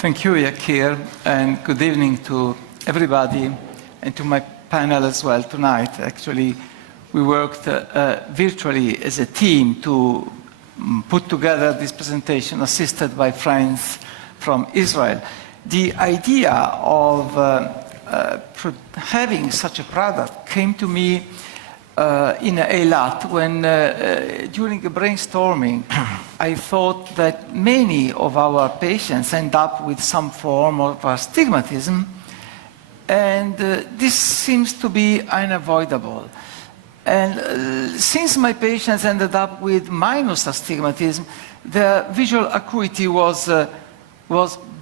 Thank you, Yakir, and good evening to everybody and to my panel as well tonight. Actually, we worked virtually as a team to put together this presentation, assisted by friends from Israel. The idea of having such a product came to me in a lot when during a brainstorming I thought that many of our patients end up with some form of astigmatism, and this seems to be unavoidable. And since my patients ended up with minus astigmatism, the visual acuity was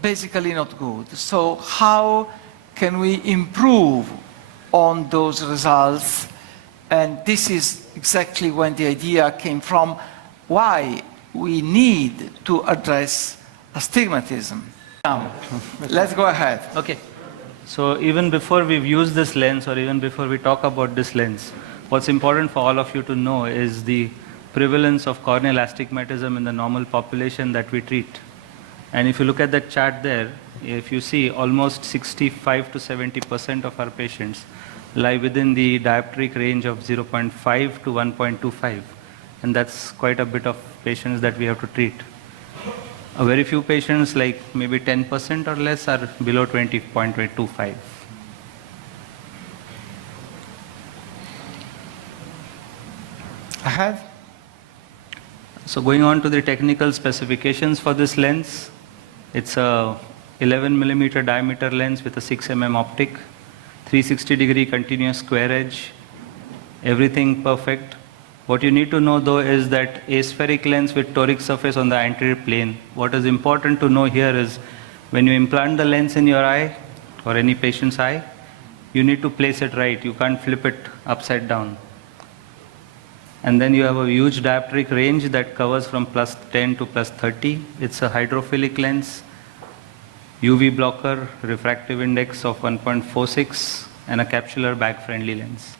basically not good. So how can we improve on those results? And this is exactly when the idea came from, why we need to address astigmatism. Now, let's go ahead. Okay. So even before we've used this lens, or even before we talk about this lens, what's important for all of you to know is the prevalence of corneal astigmatism in the normal population that we treat. And if you look at that chart there, if you see almost 65 to 70% of our patients lie within the dioptric range of 0.5 to 1.25. And that's quite a bit of patients that we have to treat. A very few patients, like maybe 10% or less, are below 20.25. Ahead. So going on to the technical specifications for this lens, it's a 11 millimeter diameter lens with a 6 mm optic, 360-degree continuous square edge, everything perfect. What you need to know though is that aspheric lens with toric surface on the anterior plane. What is important to know here is when you implant the lens in your eye or any patient's eye, you need to place it right. You can't flip it upside down. And then you have a huge dioptric range that covers from +10 to +30. It's a hydrophilic lens, UV blocker, refractive index of 1.46, and a capsular bag-friendly lens.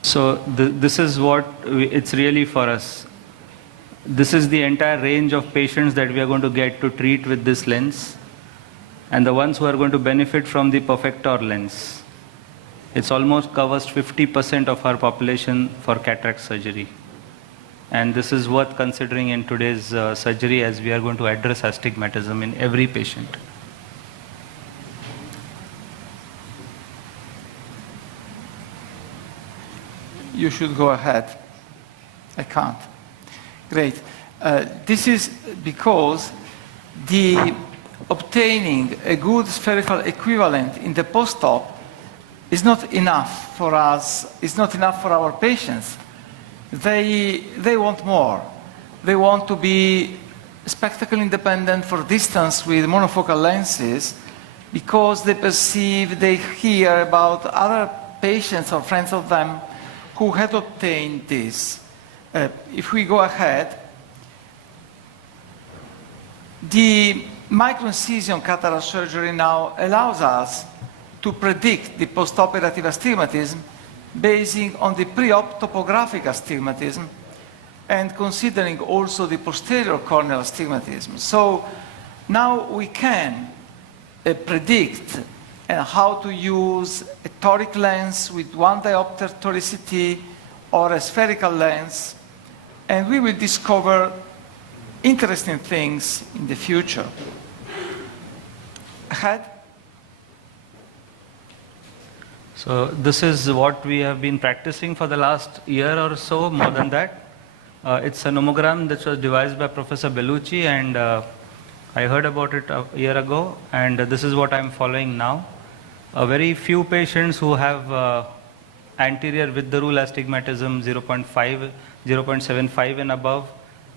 So this is what it's really for us. This is the entire range of patients that we are going to get to treat with this lens, and the ones who are going to benefit from the PerfecTor lens. It's almost covers 50% of our population for cataract surgery. And this is worth considering in today's surgery, as we are going to address astigmatism in every patient. You should go ahead. I can't. Great. This is because the obtaining a good spherical equivalent in the post-op is not enough for us, it's not enough for our patients. They want more. They want to be spectacle independent for distance with monofocal lenses because they perceive, they hear about other patients or friends of them who had obtained this. If we go ahead, the microincision cataract surgery now allows us to predict the postoperative astigmatism basing on the pre-op topographic astigmatism and considering also the posterior corneal astigmatism. So now we can predict how to use a toric lens with 1 diopter toricity or a spherical lens, and we will discover interesting things in the future. Ahead. So this is what we have been practicing for the last year or so, more than that. It's a nomogram that was devised by Professor Bellucci, and I heard about it a year ago, and this is what I'm following now. A very few patients who have anterior with the rule astigmatism 0.5, 0.75 and above.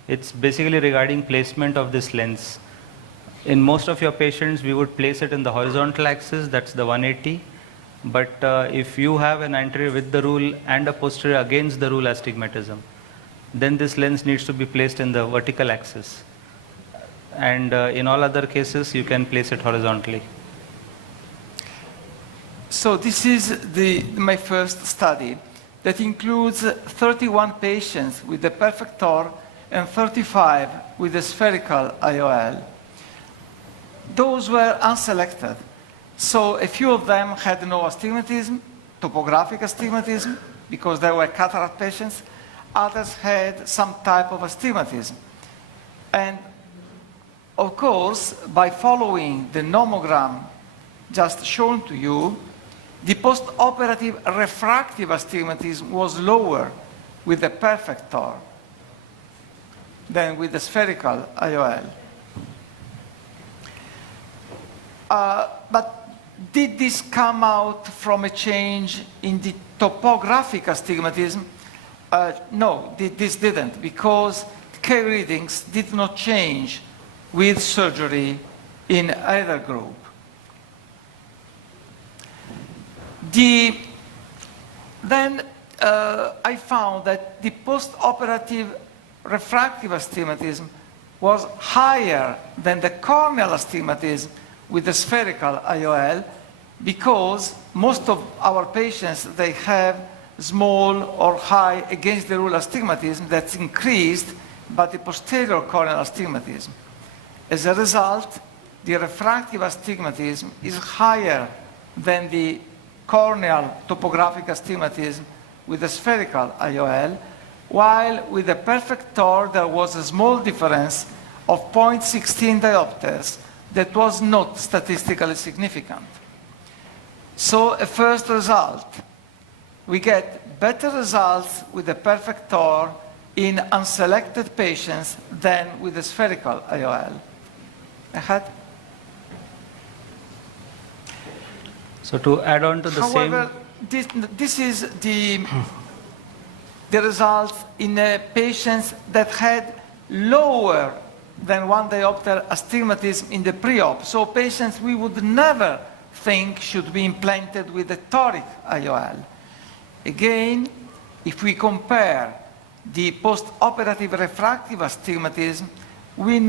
It's basically regarding placement of this lens. In most of your patients, we would place it in the horizontal axis, that's the 180. But if you have an anterior with the rule and a posterior against the rule astigmatism, then this lens needs to be placed in the vertical axis. And in all other cases, you can place it horizontally. So this is my first study that includes 31 patients with the PerfecTor and 35 with the spherical IOL. those were unselected. So a few of them had no astigmatism, topographic astigmatism, because they were cataract patients. Others had some type of astigmatism. And of course, by following the nomogram just shown to you, the post-operative refractive astigmatism was lower with the PerfecTor than with the spherical IOL. But did this come out from a change in the topographic astigmatism? No, this didn't, because Kale readings did not change with surgery in either group. Then I found that the post-operative refractive astigmatism was higher than the corneal astigmatism with the spherical IOL, because most of our patients, they have small or high against the rule astigmatism that's increased by the posterior corneal astigmatism. As a result, the refractive astigmatism is higher than the corneal topographic astigmatism with the spherical IOL, while with the PerfecTor there was a small difference of 0.16 diopters that was not statistically significant. So a first result, we get better results with the PerfecTor in unselected patients than with the spherical IOL. So to add on to the However, this is the results in patients that had lower than 1 diopter astigmatism in the pre-op. So patients we would never think should be implanted with a toric IOL. Again, if we compare the post-operative refractive astigmatism, we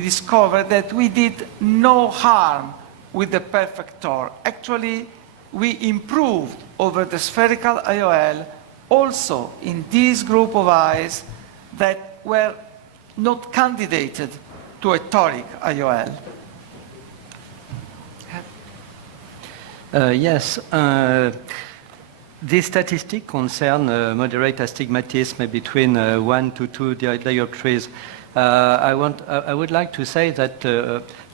discover that we did no harm with the PerfecTor. Actually, we improved over the spherical IOL also in this group of eyes that were not candidated to a toric IOL. Yes. This statistic concerns moderate astigmatism between 1 to 2 dioptries. I would like to say that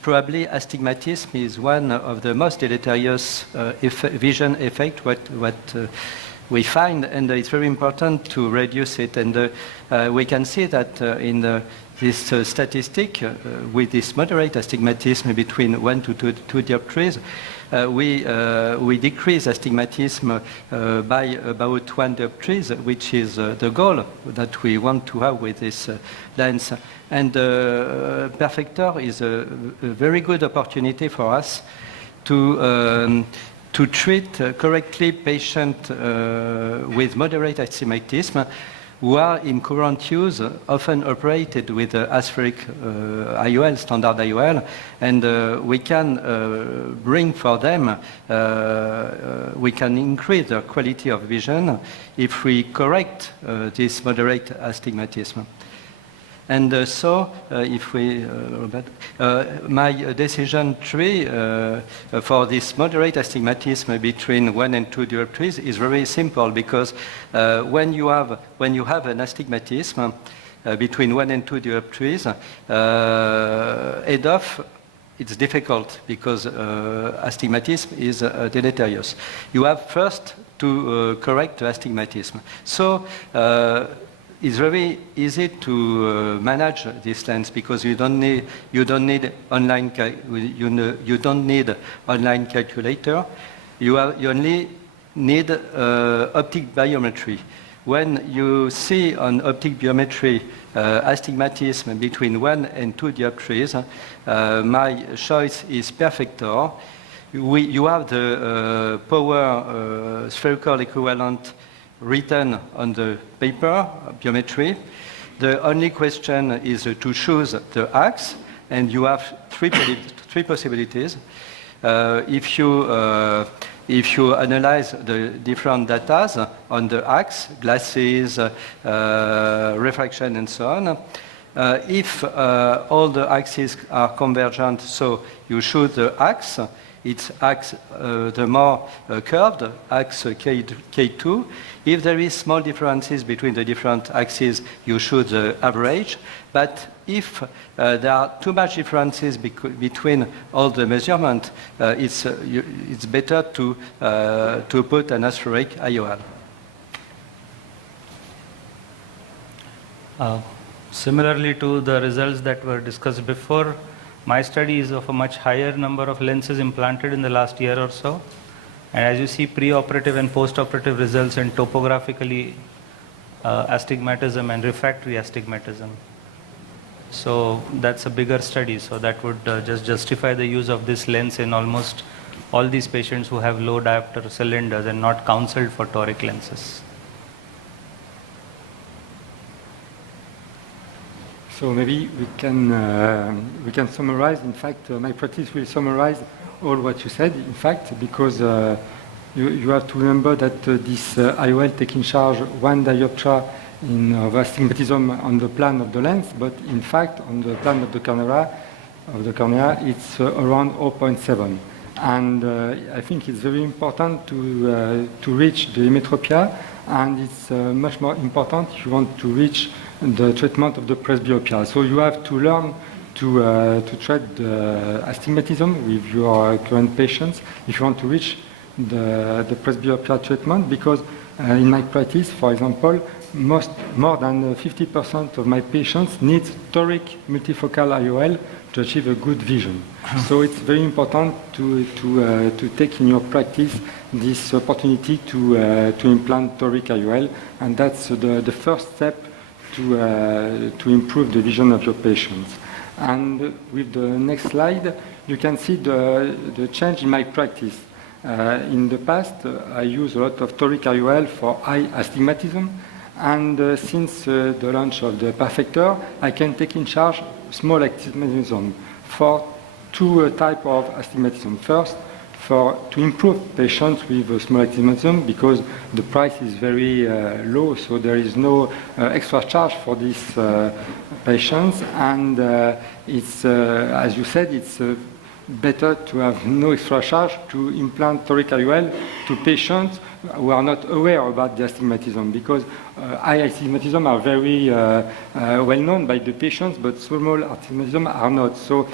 probably astigmatism is one of the most deleterious vision effects what we find, and it's very important to reduce it. And we can see that in this statistic, with this moderate astigmatism between 1 to 2 dioptries, we decrease astigmatism by about 1 dioptries, which is the goal that we want to have with this lens. And PerfecTor is a very good opportunity for us to treat correctly patients with moderate astigmatism who are in current use, often operated with aspheric IOL, standard IOL, and we can bring for them, we can increase their quality of vision if we correct this moderate astigmatism. And so, if we, my decision tree for this moderate astigmatism between 1 and 2 dioptries is very simple, because when you have an astigmatism between 1 and 2 dioptries, EDOF, it's difficult because astigmatism is deleterious. You have first to correct the astigmatism. So. It's very easy to manage this lens, because you don't need online calculator. You only need optic biometry. When you see on optic biometry astigmatism between 1 and 2 dioptries, my choice is PerfecTor. You have the power spherical equivalent written on the paper, biometry. The only question is to choose the axe, and you have three possibilities. If you analyze the different data on the axe, glasses, refraction, and so on, if all the axes are convergent, so you choose the axe. It's axe the more curved, axe K2. If there is small differences between the different axes, you choose the average. But if there are too much differences between all the measurements, it's better to put an aspheric IOL. Similarly to the results that were discussed before, my study is of a much higher number of lenses implanted in the last year or so. And as you see, pre-operative and post-operative results in topographically astigmatism and refractory astigmatism. So that's a bigger study. So that would just justify the use of this lens in almost all these patients who have low diopter cylinders and not counseled for toric lenses. So maybe we can summarize. In fact, my practice will summarize all what you said. In fact, because you have to remember that this IOL takes in charge 1 diopter of astigmatism on the plane of the lens, but in fact, on the plane of the cornea, it's around 0.7. And I think it's very important to reach the emmetropia, and it's much more important if you want to reach the treatment of the presbyopia. So you have to learn to treat the astigmatism with your current patients if you want to reach the presbyopia treatment, because in my practice, for example, more than 50% of my patients need toric multifocal IOL to achieve a good vision. So it's very important to take in your practice this opportunity to implant toric IOL, and that's the first step to improve the vision of your patients. And with the next slide, you can see the change in my practice. In the past, I used a lot of toric IOL for eye astigmatism, and since the launch of the PerfecTor, I can take in charge small astigmatism for two types of astigmatism. First, to improve patients with small astigmatism, because the price is very low, so there is no extra charge for these patients, and it's, as you said, it's better to have no extra charge to implant toric IOL to patients who are not aware about the astigmatism, because eye astigmatism are very well known by the patients, but small astigmatism are not. So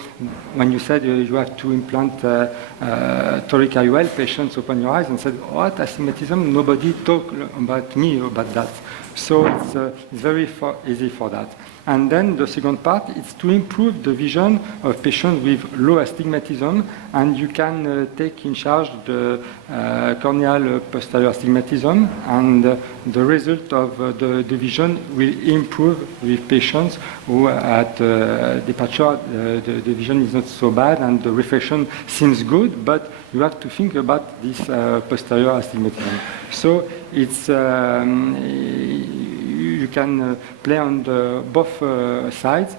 when you said you have to implant toric IOL, patients open your eyes and said, what, astigmatism? Nobody talked about me about that. So it's very easy for that. And then the second part is to improve the vision of patients with low astigmatism, and you can take in charge the corneal posterior astigmatism, and the result of the vision will improve with patients who at departure the vision is not so bad and the reflection seems good, but you have to think about this posterior astigmatism. So it's you can play on both sides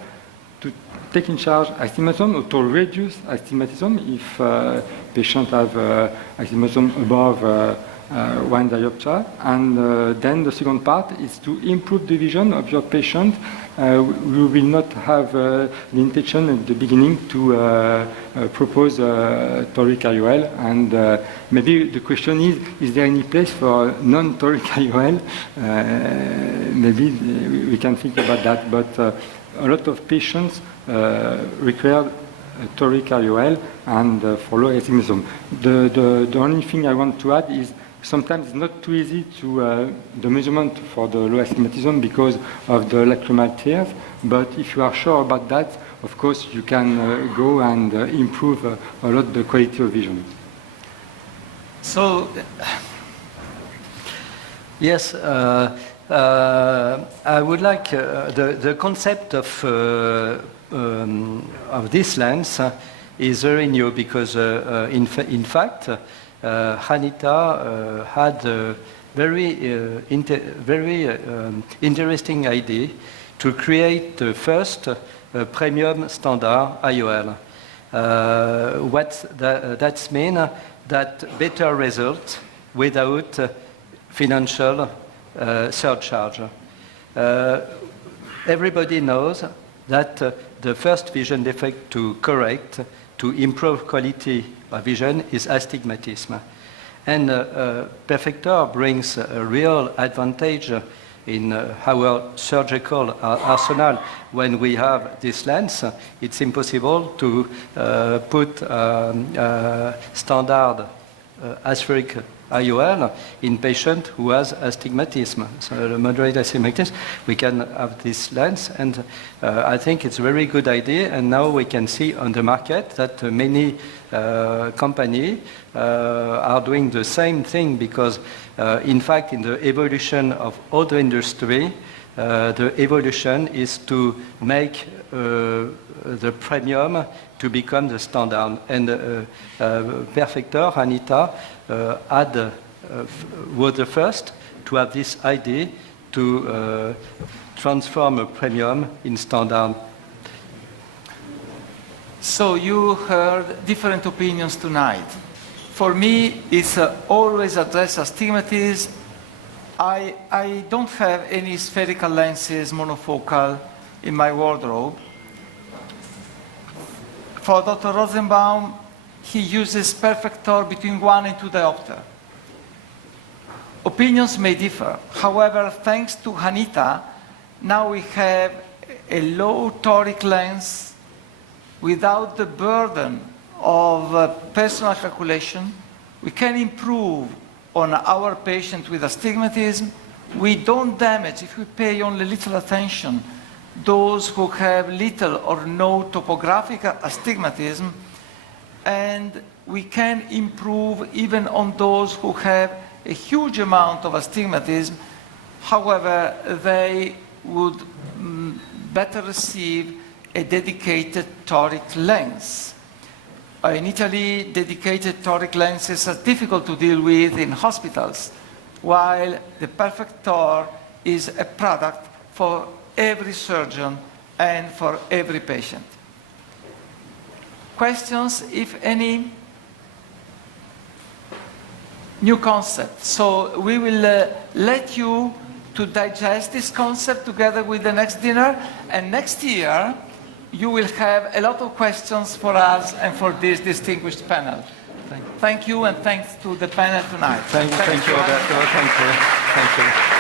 to take in charge astigmatism or to reduce astigmatism if patients have astigmatism above 1 diopter. And then the second part is to improve the vision of your patient. We will not have the intention at the beginning to propose toric IOL, and maybe the question is there any place for non-toric IOL? Maybe we can think about that, but a lot of patients require toric IOL and for low astigmatism. The only thing I want to add is sometimes it's not too easy to the measurement for the low astigmatism because of the lacrimal tears, but if you are sure about that, of course you can go and improve a lot the quality of vision. So, yes, I would like the concept of this lens is very new, because in fact Hanita had a very interesting idea to create the first premium standard IOL. What that means that better results without financial surcharge. Everybody knows that the first vision defect to correct, to improve quality of vision is astigmatism. And PerfecTor brings a real advantage in our surgical arsenal. When we have this lens, it's impossible to put standard aspheric IOL in patient who has astigmatism. So the moderate astigmatism, we can have this lens, and I think it's a very good idea. And now we can see on the market that many companies are doing the same thing, because in fact in the evolution of other industry, the evolution is to make the premium to become the standard. And PerfecTor, Hanita, was the first to have this idea to transform a premium in standard. So you heard different opinions tonight. For me, it's always Address Astigmatism. I don't have any spherical lenses monofocal in my wardrobe. For Dr. Rozenbaum, he uses PerfecTor between 1 and 2 diopter. Opinions may differ. However, thanks to Hanita, now we have a low toric lens without the burden of personal calculation. We can improve on our patient with astigmatism. We don't damage, if we pay only little attention, those who have little or no topographic astigmatism, and we can improve even on those who have a huge amount of astigmatism. However, they would better receive a dedicated toric lens. In Italy, dedicated toric lenses are difficult to deal with in hospitals, while the PerfecTor is a product for every surgeon and for every patient. Questions, if any? New concept. So we will let you to digest this concept together with the next dinner, and next year you will have a lot of questions for us and for this distinguished panel. Thank you, and thanks to the panel tonight. Thank you, Roberto. Thank you.